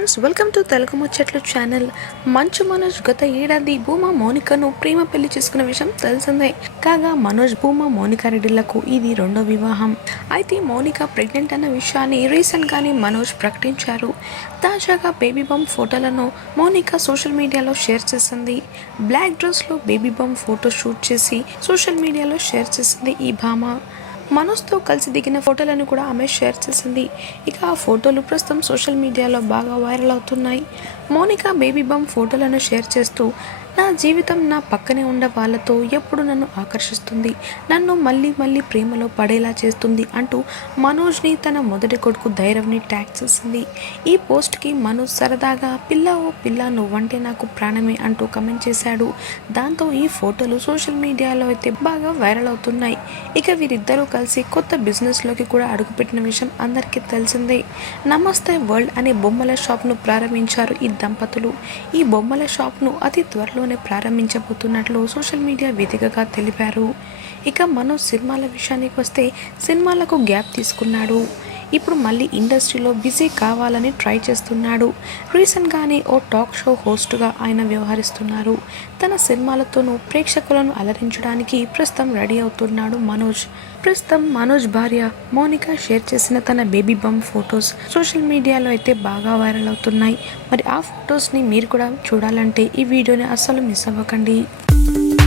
Friends welcome to Telugu ముచ్చట్లు channel Manchu Manoj గత ఏడాది భూమా మౌనికను ప్రేమ పెళ్ళి చేసుకున్న విషయం తెలిసిందే. కాగా మనోజ్ భూమా మోనికా రెడ్డిలకు ఇది రెండో వివాహం. అయితే మౌనిక ప్రెగ్నెంట్ అన్న విషయాన్ని రీసెంట్గానే మనోజ్ ప్రకటించారు. తాజాగా బేబీ బమ్ ఫోటోలను మౌనిక సోషల్ మీడియాలో షేర్ చేసింది. బ్లాక్ డ్రెస్లో బేబీ బమ్ ఫోటో షూట్ చేసి సోషల్ మీడియాలో షేర్ చేసింది ఈ భామ. మనోజ్తో కలిసి దిగిన ఫోటోలను కూడా ఆమె షేర్ చేసింది. ఇక ఆ ఫోటోలు ప్రస్తుతం సోషల్ మీడియాలో బాగా వైరల్ అవుతున్నాయి. మోనికా బేబీ బమ్ ఫోటోలను షేర్ చేస్తూ నా జీవితం నా పక్కనే ఉండే వాళ్ళతో ఎప్పుడు నన్ను ఆకర్షిస్తుంది నన్ను మళ్ళీ మళ్ళీ ప్రేమలో పడేలా చేస్తుంది అంటూ మనోజ్ని తన మొదటి కొడుకు ధైరవ్ని ట్యాగ్ చేసింది. ఈ పోస్ట్కి మనోజ్ సరదాగా పిల్ల ఓ పిల్ల నువ్వంటే నాకు ప్రాణమే అంటూ కమెంట్ చేశాడు. దాంతో ఈ ఫోటోలు సోషల్ మీడియాలో అయితే బాగా వైరల్ అవుతున్నాయి. ఇక వీరిద్దరూ కలిసి కొత్త బిజినెస్లోకి కూడా అడుగుపెట్టిన విషయం అందరికీ తెలిసిందే. నమస్తే వరల్డ్ అనే బొమ్మల షాప్ను ప్రారంభించారు ఈ దంపతులు. ఈ బొమ్మల షాప్ను అతి త్వరలోనే ప్రారంభించబోతున్నట్లు సోషల్ మీడియా వేదికగా తెలిపారు. ఇక మనోజ్ సినిమాల విషయానికి వస్తే సినిమాలకు గ్యాప్ తీసుకున్నాడు. ఇప్పుడు మళ్ళీ ఇండస్ట్రీలో బిజీ కావాలని ట్రై చేస్తున్నాడు. రీసెంట్గానే ఓ టాక్ షో హోస్ట్గా ఆయన వ్యవహరిస్తున్నారు. తన సినిమాలతోనూ ప్రేక్షకులను అలరించడానికి ప్రస్తుతం రెడీ అవుతున్నాడు మనోజ్. ప్రస్తుతం మనోజ్ భార్య మోనిక షేర్ చేసిన తన బేబీ బమ్ ఫొటోస్ సోషల్ మీడియాలో అయితే బాగా వైరల్ అవుతున్నాయి. మరి ఆ ఫొటోస్ని మీరు కూడా చూడాలంటే ఈ వీడియోని అస్సలు మిస్ అవ్వకండి.